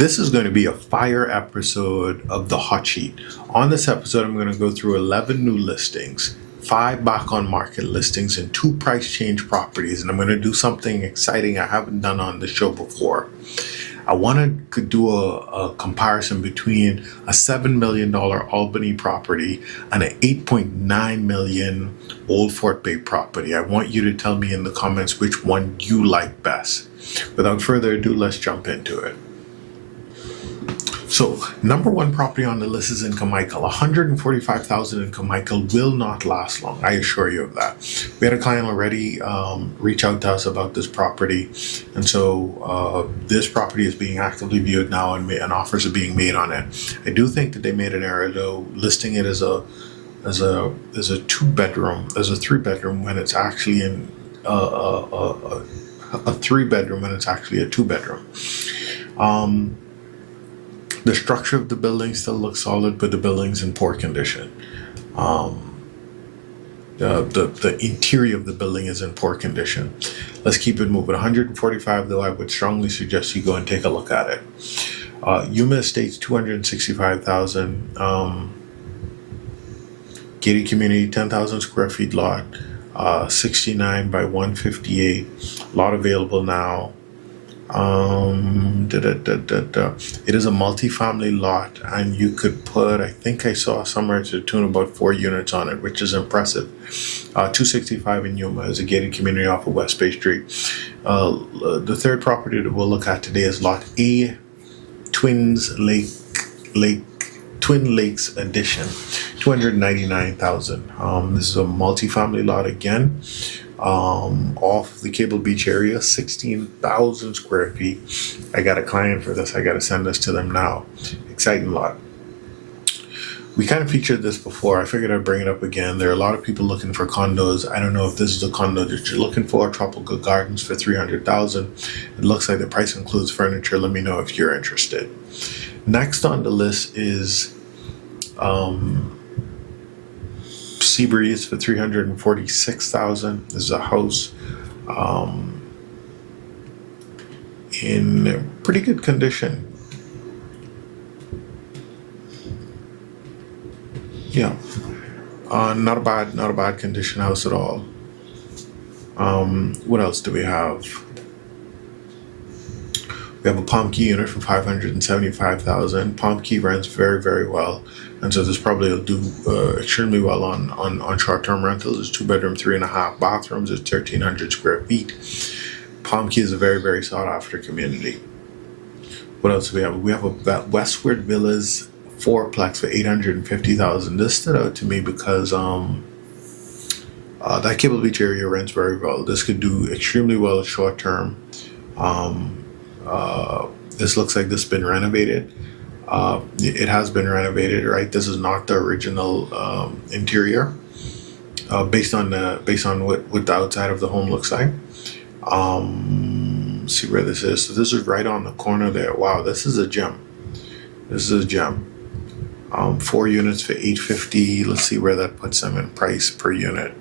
This is going to be a fire episode of the Hot Sheet. On this episode, I'm going to go through 11 new listings, 5 back on market listings, and 2 price change properties. And I'm going to do something exciting I haven't done on the show before. I want to do a comparison between a $7 million Albany property and an $8.9 million Old Fort Bay property. I want you to tell me in the comments which one you like best. Without further ado, let's jump into it. So, number 1 property on the list is in Carmichael. $145,000 in Carmichael will not last long. I assure you of that. We had a client already reach out to us about this property, and so this property is being actively viewed now, and offers are being made on it. I do think that they made an error though, listing it as a 2-bedroom, as a 3-bedroom when it's actually in a 3-bedroom when it's actually a 2-bedroom. The structure of the building still looks solid, but the building's in poor condition. The interior of the building is in poor condition. Let's keep it moving. 145 though, I would strongly suggest you go and take a look at it. Yuma Estates, 265,000. Gated community, 10,000 square feet lot, 69 by 158. Lot available now. It is a multi-family lot, and you could put, I think I saw somewhere to the tune of about 4 units on it, which is impressive. 265 in Yuma is a gated community off of West Bay Street. The third property that we'll look at today is Lot A, Twin Lakes Edition, 299,000. This is a multi-family lot again. Off the Cable Beach area, 16,000 square feet. I got a client for this. I got to send this to them now. Exciting lot. We kind of featured this before. I figured I'd bring it up again. There are a lot of people looking for condos. I don't know if this is the condo that you're looking for. Tropical Gardens for 300,000. It looks like the price includes furniture. Let me know if you're interested. Next on the list is Seabreeze for 346,000. This is a house in pretty good condition. Yeah, not a bad condition house at all. What else do we have? We have a Palm Key unit for 575,000. Palm Key rents very, very well, and so this probably will do extremely well on short-term rentals. It's 2-bedroom, 3.5 bathrooms. It's 1,300 square feet. Palm Key is a very, very sought-after community. What else do we have? We have a Westward Villas 4-plex for 850,000. This stood out to me because that Cable Beach area rents very well. This could do extremely well short-term. This looks like this has been renovated. It has been renovated, right? This is not the original interior. Based on what the outside of the home looks like. See where this is. So this is right on the corner there. Wow, this is a gem. 4 units for $850. Let's see where that puts them in price per unit.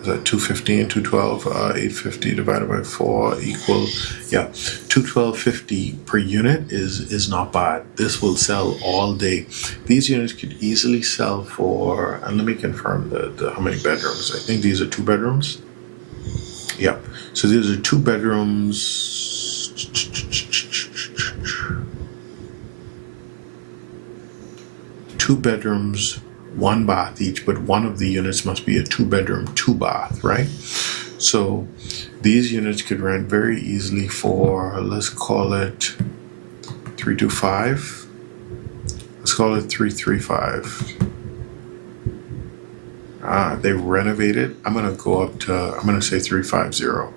Is that 215, 212, 850 divided by 4 equal, yeah, 212.50 per unit is not bad. This will sell all day. These units could easily sell for, and let me confirm the how many bedrooms. I think these are 2 bedrooms. Yeah, so these are 2 bedrooms. 2 bedrooms, 1 bath each, but one of the units must be a 2-bedroom, 2-bath, right? So these units could rent very easily for, let's call it 325. Let's call it 335. They renovated. I'm gonna say 350.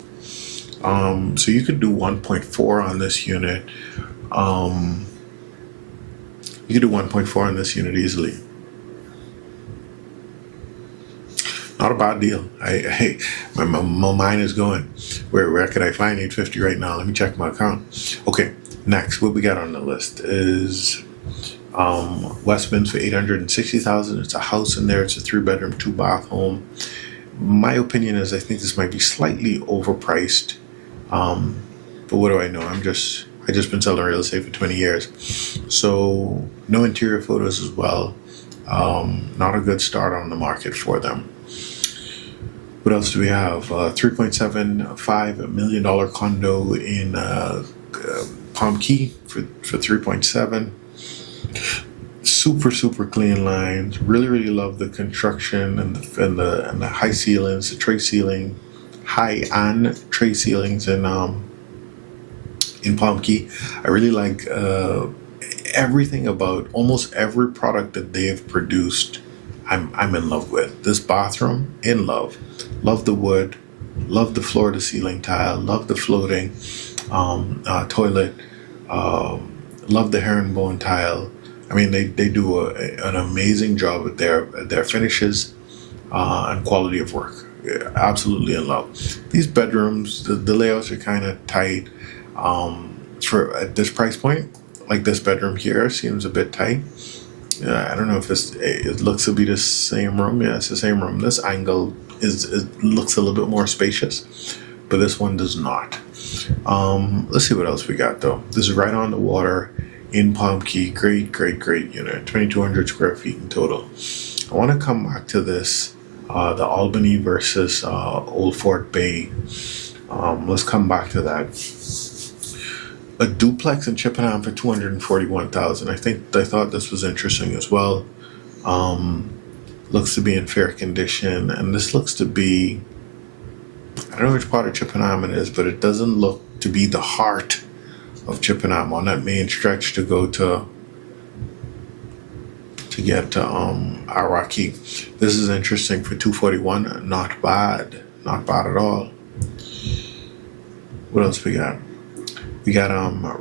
So you could do 1.4 on this unit. You could do 1.4 on this unit easily. Not a bad deal. My mind is going. Where could I find 850 right now? Let me check my account. Okay, next, what we got on the list is Westman's for $860,000. It's a house in there. It's a 3-bedroom, 2-bath home. My opinion is I think this might be slightly overpriced. Um, but what do I know? I just been selling real estate for 20 years. So no interior photos as well. Not a good start on the market for them. What else do we have? $3.75 million condo in Palm Key for 3.7. Super clean lines. Really love the construction and the high ceilings, the tray ceiling, high and tray ceilings in Palm Key. I really like everything about almost every product that they have produced. I'm in love with this bathroom. In love. Love the wood. Love the floor to ceiling tile. Love the floating toilet. Love the herringbone tile. I mean, they do an amazing job with their finishes and quality of work. Yeah, absolutely in love. These bedrooms, the layouts are kind of tight. For at this price point, like this bedroom here seems a bit tight. I don't know if it looks to be the same room. Yeah, it's the same room. This angle looks a little bit more spacious, but this one does not. Let's see what else we got though. This is right on the water in Palm Key. Great unit. 2,200 square feet in total. I want to come back to this, the Albany versus Old Fort Bay. Let's come back to that. A duplex in Chippenham for 241,000. I thought this was interesting as well. Looks to be in fair condition, and this looks to be, I don't know which part of Chippenham it is, but it doesn't look to be the heart of Chippenham on that main stretch to go to get to Iraqi. This is interesting for 241. Not bad at all. What else we got? We got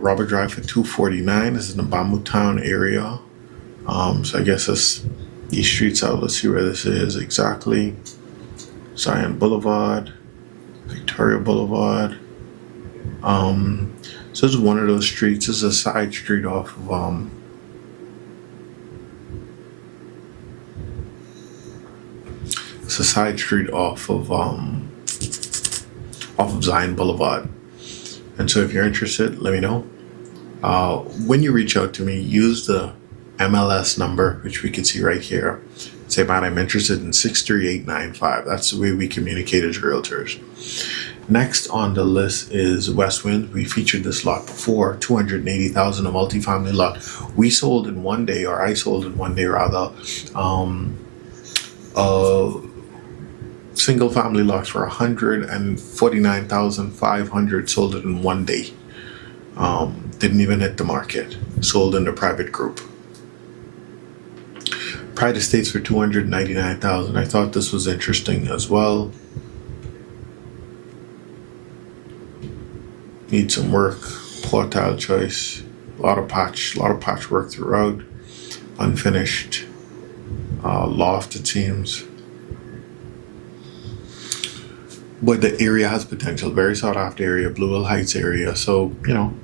Robert Drive for 249. This is in the Bamboo Town area. So I guess these streets out. Let's see where this is exactly. Zion Boulevard, Victoria Boulevard. So this is one of those streets. This is a side street off of it's a side street off of Zion Boulevard. And so if you're interested, let me know. When you reach out to me, use the MLS number, which we can see right here. Say, man, I'm interested in 63895. That's the way we communicate as realtors. Next on the list is Westwind. We featured this lot before, 280,000, a multifamily lot. We sold in one day, or I sold in one day rather, single family lots for 149,500, sold it in one day. Didn't even hit the market. Sold in the private group. Pride Estates for 299,000. I thought this was interesting as well. Need some work. Poor tile choice. A lot of patchwork throughout. Unfinished. Loft, it seems. But the area has potential. Very sought after area, Blue Hill Heights area. So,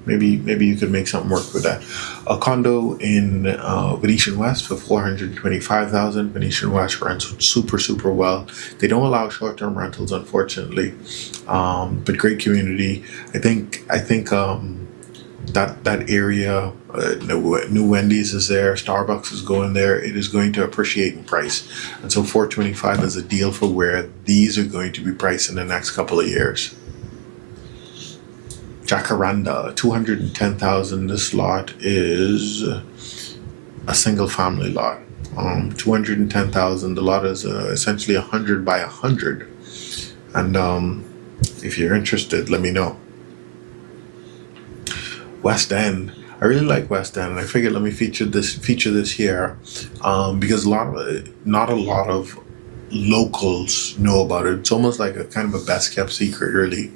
maybe you could make something work with that. A condo in Venetian West for 425,000. Venetian West rents super well. They don't allow short-term rentals, unfortunately. But great community. I think that area, new Wendy's is there, Starbucks is going there. It is going to appreciate in price, and so 425 is a deal for where these are going to be priced in the next couple of years. Jacaranda, 210,000. This lot is a single family lot. 210,000. The lot is essentially 100 by 100, and if you're interested, let me know. West End. I really like West End, and I figured let me feature this here because not a lot of locals know about it. It's almost like a kind of a best kept secret, really,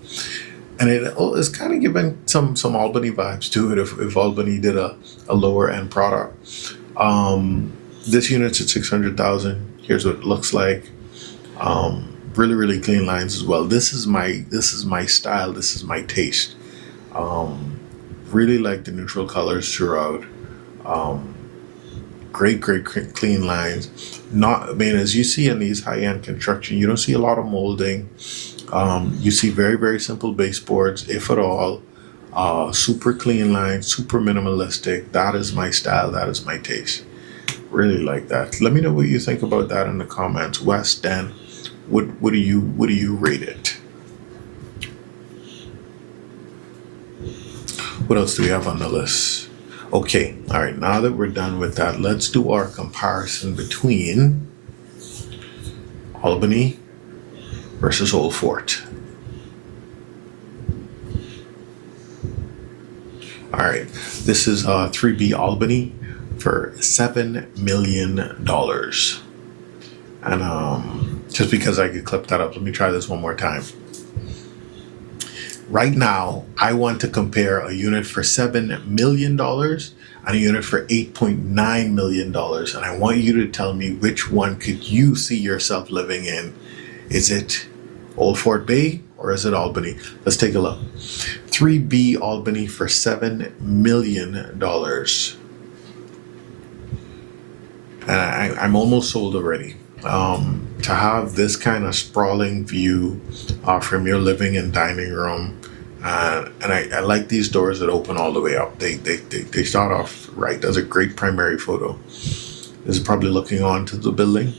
and it's kind of giving some Albany vibes to it. If Albany did a lower end product, this unit's at 600,000. Here's what it looks like. Really clean lines as well. This is my style. This is my taste. Really like the neutral colors throughout. clean lines. Not, I mean, as you see in these high-end construction, you don't see a lot of molding. You see very, very simple baseboards, if at all. Super clean lines, super minimalistic. That is my style. That is my taste. Really like that. Let me know what you think about that in the comments. West End, what do you rate it? What else do we have on the list? Okay, all right. Now that we're done with that, let's do our comparison between Albany versus Old Fort. All right, this is 3B Albany for $7 million. And just because I could clip that up, let me try this one more time. Right now, I want to compare a unit for $7 million and a unit for $8.9 million. And I want you to tell me which one could you see yourself living in. Is it Old Fort Bay or is it Albany? Let's take a look. 3B Albany for $7 million. And I'm almost sold already. To have this kind of sprawling view from your living and dining room, and I like these doors that open all the way up. They start off right. That's a great primary photo. This is probably looking onto the building.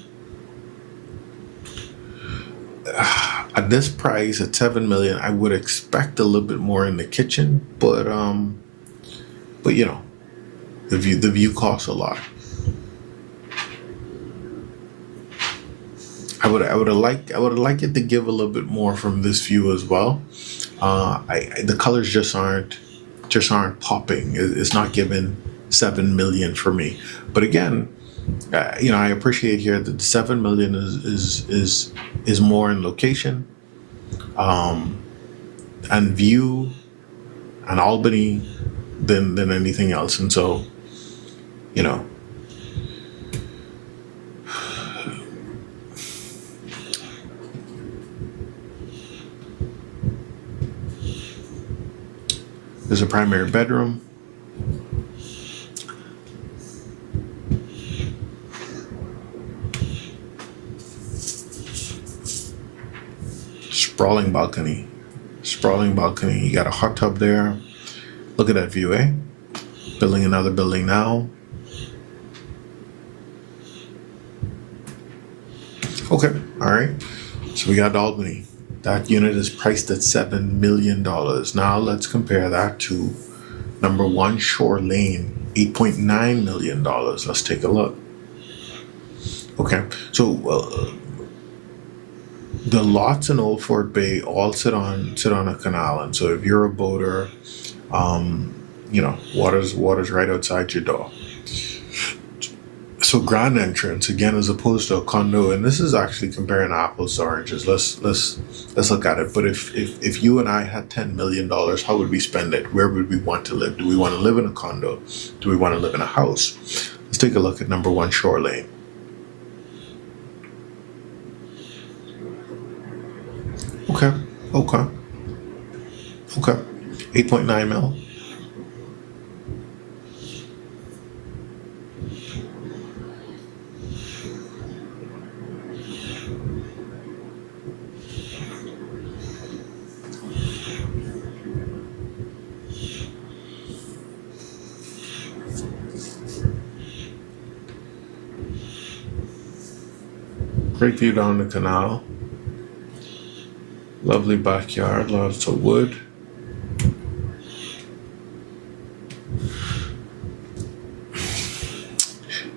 At this price, at $7 million, I would expect a little bit more in the kitchen, but you know, the view costs a lot. I would have liked it to give a little bit more from this view as well. The colors just aren't popping. It's not giving $7 million for me. But again, I appreciate here that the $7 million is more in location, and view, and Albany than anything else. And so, there's a primary bedroom. Sprawling balcony. You got a hot tub there. Look at that view, eh? Building another building now. Okay, all right. So we got Albany. That unit is priced at $7 million. Now let's compare that to number 1 Shore Lane, $8.9 million. Let's take a look. Okay, so the lots in Old Fort Bay all sit on a canal, and so if you're a boater, water's right outside your door. So grand entrance again, as opposed to a condo, and this is actually comparing apples to oranges. Let's look at it. But if you and I had $10 million, how would we spend it? Where would we want to live? Do we want to live in a condo? Do we want to live in a house? Let's take a look at number 1 Shore Lane. Okay. 8.9 mil. Great view down the canal. Lovely backyard, lots of wood.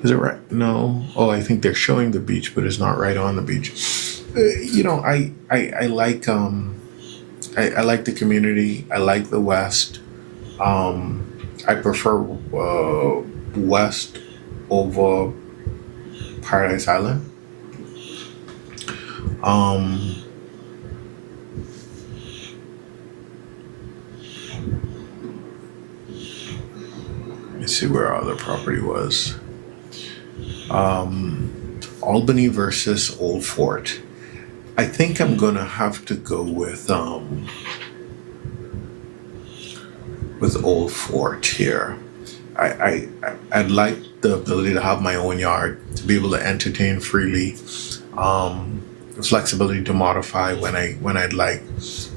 Is it right? No. Oh, I think they're showing the beach, but it's not right on the beach. I like I like the community. I like the West. I prefer West over Paradise Island. Let's see where our other property was. Albany versus Old Fort. I think I'm gonna have to go with Old Fort here. I'd like the ability to have my own yard, to be able to entertain freely, flexibility to modify when I'd like.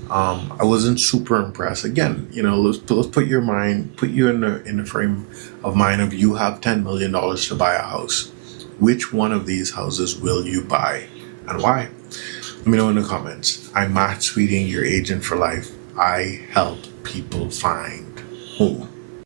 I wasn't super impressed. Again, let's put you in the frame of mind of you have $10 million to buy a house. Which one of these houses will you buy, and why? Let me know in the comments. I'm Matt Sweeting, your agent for life. I help people find home.